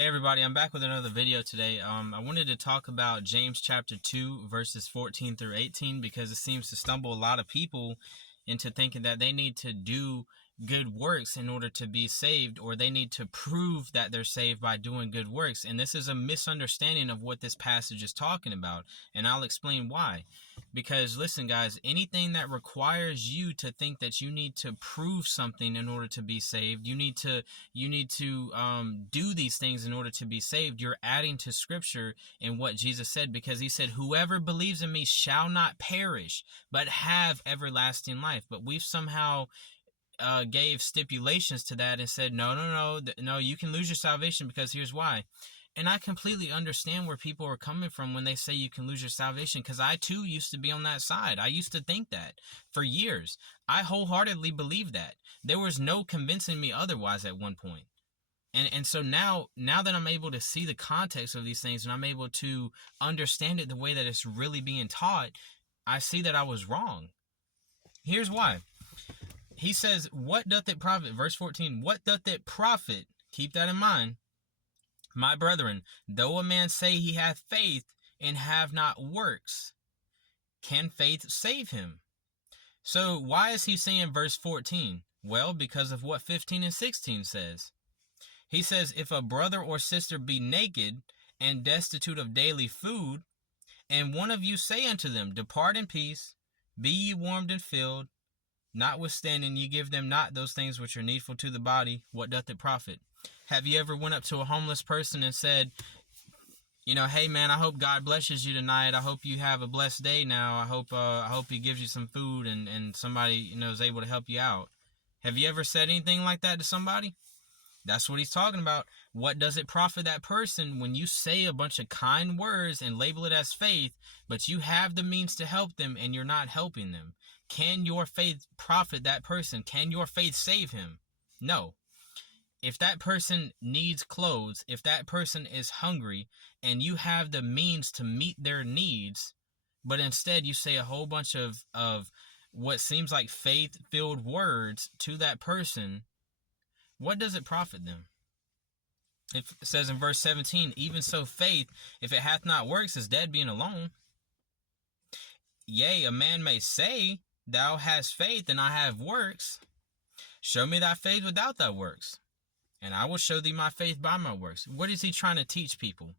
Hey everybody, I'm back with another video today. I wanted to talk about James chapter 2 verses 14 through 18 because it seems to stumble a lot of people into thinking that they need to do good works in order to be saved, or they need to prove that they're saved by doing good works. And this is a misunderstanding of what this passage is talking about, and I'll explain why. Because listen guys, anything that requires you to think that you need to prove something in order to be saved, you need to do these things in order to be saved, you're adding to scripture and what Jesus said, because he said, whoever believes in me shall not perish, but have everlasting life. But we've somehow gave stipulations to that and said, no, you can lose your salvation because here's why. And I completely understand where people are coming from when they say you can lose your salvation, because I too used to be on that side. I used to think that for years. I wholeheartedly believed that. There was no convincing me otherwise at one point. And so now that I'm able to see the context of these things and I'm able to understand it the way that it's really being taught, I see that I was wrong. Here's why. He says, what doth it profit? Verse 14, what doth it profit? Keep that in mind. My brethren, though a man say he hath faith and have not works, can faith save him? So why is he saying verse 14? Well, because of what 15 and 16 says. He says, if a brother or sister be naked and destitute of daily food, and one of you say unto them, depart in peace, be ye warmed and filled, notwithstanding ye give them not those things which are needful to the body, what doth it profit? Have you ever went up to a homeless person and said, hey man, I hope God blesses you tonight. I hope you have a blessed day now. I hope he gives you some food and somebody, is able to help you out. Have you ever said anything like that to somebody? That's what he's talking about. What does it profit that person when you say a bunch of kind words and label it as faith, but you have the means to help them and you're not helping them? Can your faith profit that person? Can your faith save him? No. If that person needs clothes, if that person is hungry and you have the means to meet their needs, but instead you say a whole bunch of what seems like faith-filled words to that person, what does it profit them? It says in verse 17, even so faith, if it hath not works, is dead being alone. Yea, a man may say, thou hast faith and I have works. Show me thy faith without thy works, and I will show thee my faith by my works. What is he trying to teach people?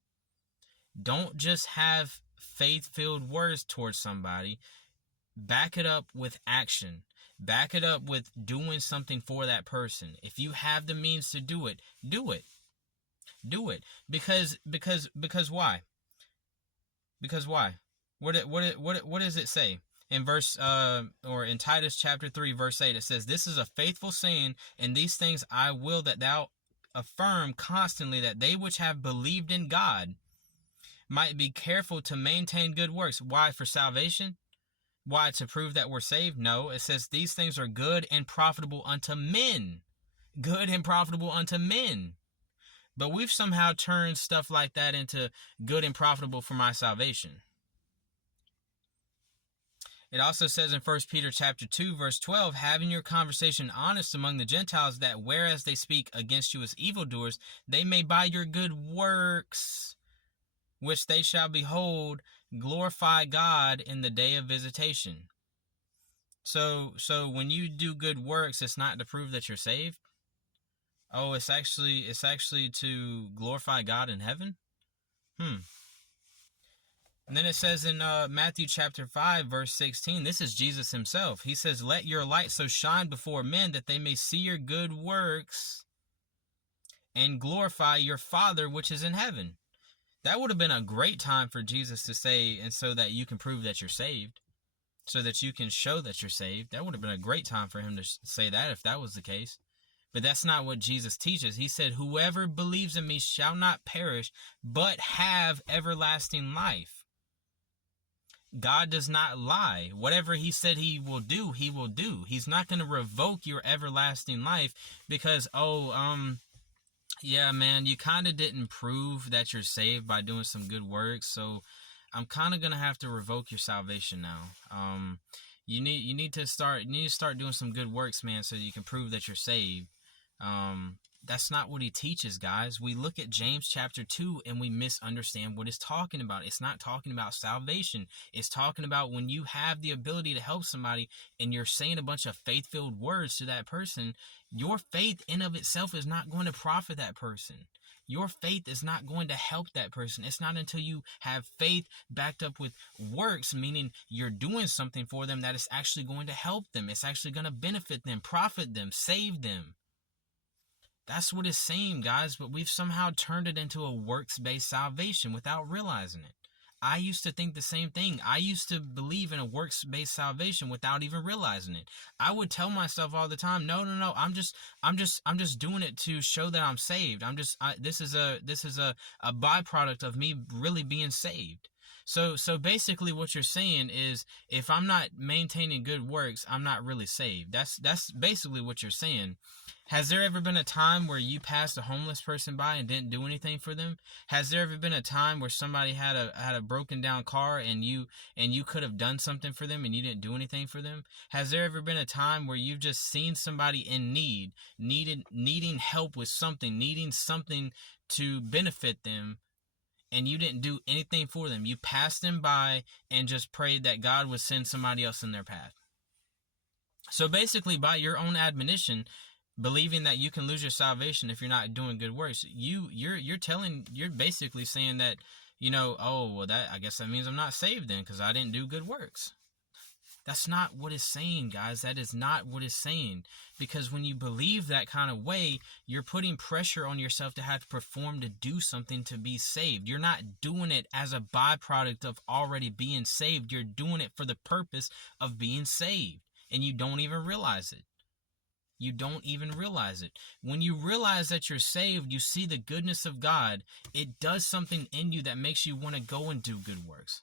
Don't just have faith-filled words towards somebody. Back it up with action. Back it up with doing something for that person. If you have the means to do it, do it. Do it. Because why? Because why? What does it say? In verse, or in Titus chapter 3, verse 8, it says, this is a faithful saying, and these things I will that thou affirm constantly, that they which have believed in God might be careful to maintain good works. Why? For salvation? Why? To prove that we're saved? No, it says these things are good and profitable unto men. Good and profitable unto men. But we've somehow turned stuff like that into good and profitable for my salvation. It also says in 1 Peter chapter 2, verse 12, having your conversation honest among the Gentiles, that whereas they speak against you as evildoers, they may by your good works, which they shall behold, glorify God in the day of visitation. So when you do good works, it's not to prove that you're saved. Oh, it's actually to glorify God in heaven. And then it says in Matthew chapter 5, verse 16, this is Jesus himself. He says, let your light so shine before men that they may see your good works and glorify your Father which is in heaven. That would have been a great time for Jesus to say, and so that you can prove that you're saved, so that you can show that you're saved. That would have been a great time for him to say that if that was the case. But that's not what Jesus teaches. He said, whoever believes in me shall not perish, but have everlasting life. God does not lie. Whatever he said he will do, he will do. He's not going to revoke your everlasting life because, yeah, man, you kind of didn't prove that you're saved by doing some good works, so I'm kind of going to have to revoke your salvation now. You need to start doing some good works, man, so you can prove that you're saved. That's not what he teaches, guys. We look at James chapter 2 and we misunderstand what it's talking about. It's not talking about salvation. It's talking about when you have the ability to help somebody and you're saying a bunch of faith-filled words to that person, your faith in of itself is not going to profit that person. Your faith is not going to help that person. It's not until you have faith backed up with works, meaning you're doing something for them, that it's actually going to help them. It's actually going to benefit them, profit them, save them. That's what it's saying, guys, but we've somehow turned it into a works-based salvation without realizing it. I used to think the same thing. I used to believe in a works-based salvation without even realizing it. I would tell myself all the time, no, I'm just doing it to show that I'm saved. This is a byproduct of me really being saved. So basically what you're saying is, if I'm not maintaining good works, I'm not really saved. That's basically what you're saying. Has there ever been a time where you passed a homeless person by and didn't do anything for them? Has there ever been a time where somebody had a broken down car and you could have done something for them and you didn't do anything for them? Has there ever been a time where you've just seen somebody in needing help with something, needing something to benefit them, and you didn't do anything for them? You passed them by and just prayed that God would send somebody else in their path. So basically, by your own admonition, believing that you can lose your salvation if you're not doing good works, you're basically saying that, oh, well, I guess that means I'm not saved then, because I didn't do good works. That's not what it's saying, guys. That is not what it's saying. Because when you believe that kind of way, you're putting pressure on yourself to have to perform to do something to be saved. You're not doing it as a byproduct of already being saved. You're doing it for the purpose of being saved. And you don't even realize it. You don't even realize it. When you realize that you're saved, you see the goodness of God. It does something in you that makes you want to go and do good works.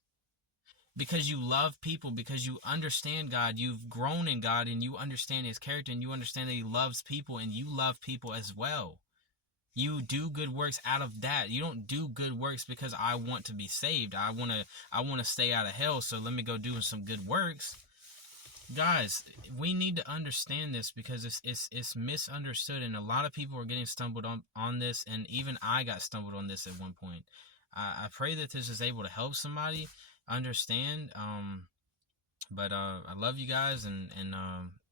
Because you love people, because you understand God, you've grown in God, and you understand His character, and you understand that He loves people, and you love people as well. You do good works out of that. You don't do good works because I want to be saved. I want to stay out of hell, so let me go do some good works. Guys, we need to understand this, because it's misunderstood, and a lot of people are getting stumbled on this, and even I got stumbled on this at one point. I pray that this is able to help somebody understand. But I love you guys, and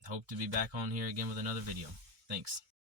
hope to be back on here again with another video. Thanks.